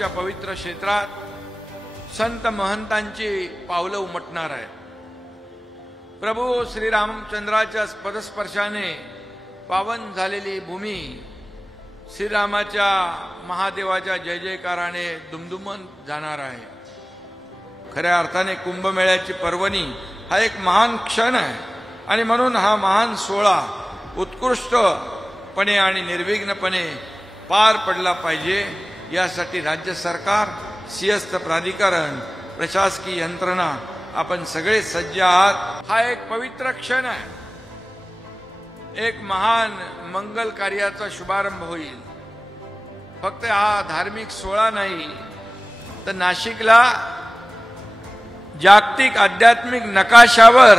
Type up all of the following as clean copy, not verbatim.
श्रीरामाच्या पवित्र क्षेत्रात संत महंतांची पावलं उमटणार आहे। प्रभू श्रीरामचंद्राच्या पदस्पर्शाने पावन झालेली भूमी श्रीरामाच्या महादेवाच्या जय जयकाराने दुमदुमन जाणार आहे। खऱ्या अर्थाने कुंभमेळ्याची पर्वणी हा एक महान क्षण आहे आणि म्हणून हा महान सोहळा उत्कृष्टपणे आणि निर्विघ्नपणे पार पडला पाहिजे, यासाठी राज्य सरकार, सिंहस्थ प्राधिकरण, प्रशासकीय यंत्रणा आपण सगळे सज्ज आहात। हा एक पवित्र क्षण आहे, एक महान मंगल कार्याचा शुभारंभ होईल। फक्त हा धार्मिक सोहळा नाही तर नाशिकला जागतिक आध्यात्मिक नकाशावर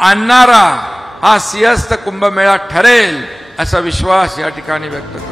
आणणारा हा सिंहस्थ कुंभमेळा ठरेल असा विश्वास या ठिकाणी व्यक्त करतो।